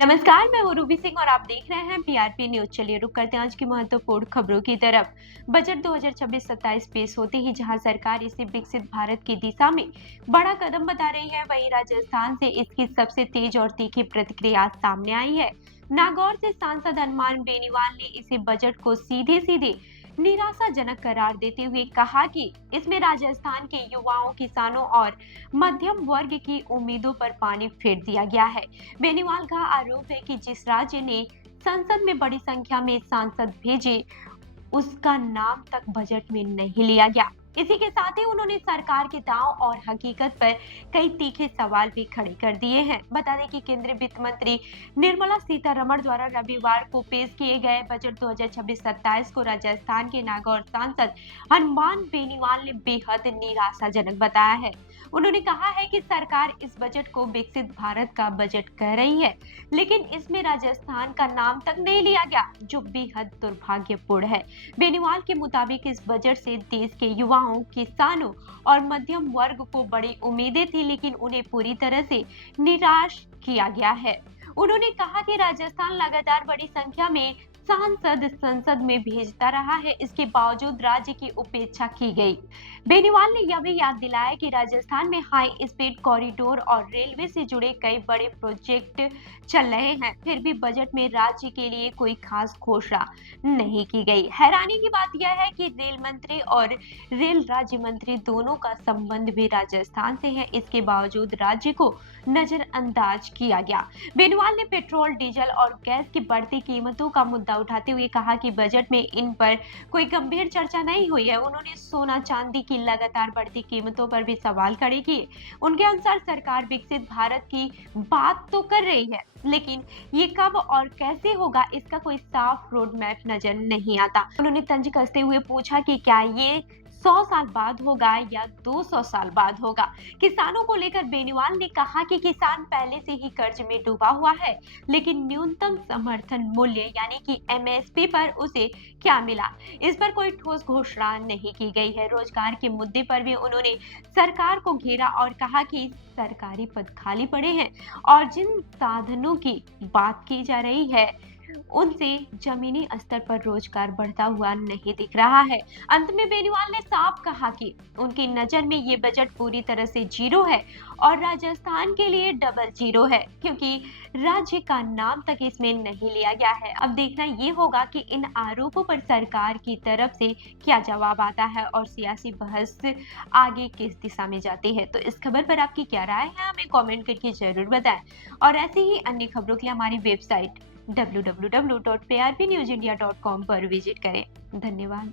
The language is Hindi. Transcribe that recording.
नमस्कार, मैं हूँ रूबी सिंह और आप देख रहे हैं पीआरपी न्यूज। चलिए रुक करते हैं आज की महत्वपूर्ण खबरों की तरफ। बजट 2026-27 पेश होते ही जहां सरकार इसे विकसित भारत की दिशा में बड़ा कदम बता रही है, वहीं राजस्थान से इसकी सबसे तेज और तीखी प्रतिक्रिया सामने आई है। नागौर से सांसद हनुमान बेनीवाल ने इसे बजट को सीधे सीधे निराशाजनक करार देते हुए कहा कि इसमें राजस्थान के युवाओं, किसानों और मध्यम वर्ग की उम्मीदों पर पानी फेर दिया गया है। बेनीवाल का आरोप है कि जिस राज्य ने संसद में बड़ी संख्या में सांसद भेजे, उसका नाम तक बजट में नहीं लिया गया। इसी के साथ ही उन्होंने सरकार के दाव और हकीकत पर कई तीखे सवाल भी खड़े कर दिए हैं। बता दें कि केंद्रीय वित्त मंत्री निर्मला सीतारमण द्वारा रविवार को पेश किए गए बजट 2026-27 को राजस्थान के नागौर सांसद हनुमान बेनीवाल ने बेहद निराशाजनक बताया है। उन्होंने कहा है कि सरकार इस बजट को विकसित भारत का बजट कह रही है, लेकिन इसमें राजस्थान का नाम तक नहीं लिया गया, जो बेहद दुर्भाग्यपूर्ण है। बेनीवाल के मुताबिक इस बजट से देश के युवाओं, किसानों और मध्यम वर्ग को बड़ी उम्मीदें थी, लेकिन उन्हें पूरी तरह से निराश किया गया है। उन्होंने कहा कि राजस्थान लगातार बड़ी संख्या में सांसद संसद में भेजता रहा है, इसके बावजूद राज्य की उपेक्षा की गई। बेनीवाल ने यह भी याद दिलाया कि राजस्थान में हाई स्पीड कॉरिडोर और रेलवे से जुड़े कई बड़े प्रोजेक्ट चल रहे हैं, फिर भी बजट में राज्य के लिए कोई खास घोषणा नहीं की गई। हैरानी की बात यह है कि रेल मंत्री और रेल राज्य मंत्री दोनों का संबंध भी राजस्थान से है, इसके बावजूद राज्य को नजरअंदाज किया गया। बेनीवाल ने पेट्रोल, डीजल और गैस की बढ़ती कीमतों का मुद्दा उठाते हुए कहा कि बजट में इन पर कोई गंभीर चर्चा नहीं हुई है। उन्होंने सोना चांदी की लगातार बढ़ती कीमतों पर भी सवाल खड़े किए। उनके अनुसार सरकार विकसित भारत की बात तो कर रही है, लेकिन ये कब और कैसे होगा, इसका कोई साफ रोड मैप नजर नहीं आता। उन्होंने तंज कसते हुए पूछा कि क्या ये 100 साल बाद होगा या 200 साल बाद होगा। किसानों को लेकर बेनीवाल ने कहा कि किसान पहले से ही कर्ज में डूबा हुआ है, लेकिन न्यूनतम समर्थन मूल्य यानी कि एमएसपी पर उसे क्या मिला, इस पर कोई ठोस घोषणा नहीं की गई है। रोजगार के मुद्दे पर भी उन्होंने सरकार को घेरा और कहा कि सरकारी पद खाली पड़े हैं और जिन साधनों की बात की जा रही है, उनसे जमीनी स्तर पर रोजगार बढ़ता हुआ नहीं दिख रहा है। अंत में बेनीवाल ने साफ कहा कि उनकी नजर में ये बजट पूरी तरह से जीरो है और राजस्थान के लिए डबल जीरो है, क्योंकि राज्य का नाम तक इसमें नहीं लिया गया है। अब देखना ये होगा कि इन आरोपों पर सरकार की तरफ से क्या जवाब आता है और सियासी बहस आगे किस दिशा में जाती है। तो इस खबर पर आपकी क्या राय है, हमें कमेंट करके जरूर बताएं और ऐसे ही अन्य खबरों के लिए हमारी वेबसाइट www.prpnewsindia.com पर विजिट करें। धन्यवाद।